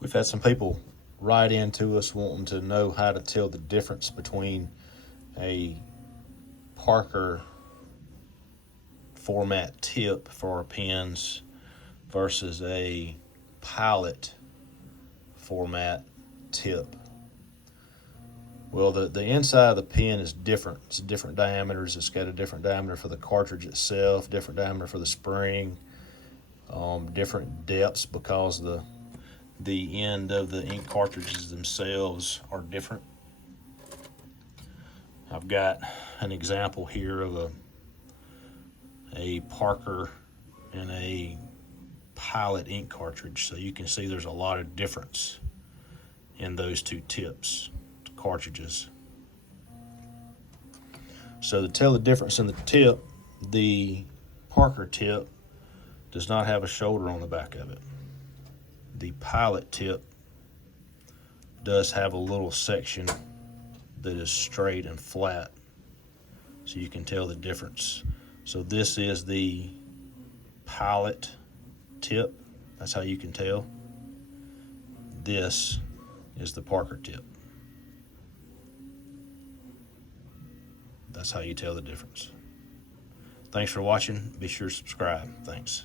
We've had some people write into us wanting to know how to tell the difference between a Parker format tip for our pins versus a Pilot format tip. Well, the inside of the pin is different. It's different diameters. It's got a different diameter for the cartridge itself, different diameter for the spring, different depths because the end of the ink cartridges themselves are different. I've got an example here of a Parker and a Pilot ink cartridge, so you can see there's a lot of difference in those two tips, cartridges. So to tell the difference in the tip, the Parker tip does not have a shoulder on the back of it. The Pilot tip does have a little section that is straight and flat, so you can tell the difference. So this is the Pilot tip. That's how you can tell. This is the Parker tip. That's how you tell the difference. Thanks for watching. Be sure to subscribe. Thanks.